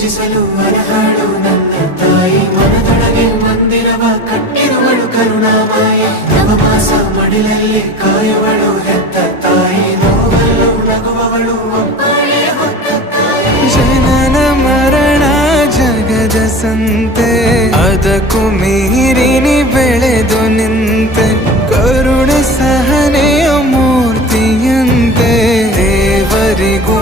ಪೂಜಿಸಲು ಅರ್ಹಳು ನನ್ನ ತಾಯಿ ಮನದೊಳಗೆ ಮಂದಿರವ ಕಟ್ಟಿರುವಳು ಕರುಣಾಮಾಯಿ ನವಮಾಸ ಮಡಿಲಲ್ಲಿ ಕಾಯುವಳು ಹೆತ್ತ ತಾಯಿ ನೋವಲ್ಲೂ ನಗುವವಳು ಒಬ್ಬಳೇ ಹೊತ್ತ ತಾಯಿ ಜನನ ಮರಣ ಜಗದ ಸಂತೆ ಅದಕ್ಕೂ ಮೀರಿನಿ ಬೆಳೆದು ನಿಂತೆ ಕರುಣೆ ಸಹನೆಯ ಮೂರ್ತಿಯಂತೆ ದೇವರಿಗೂ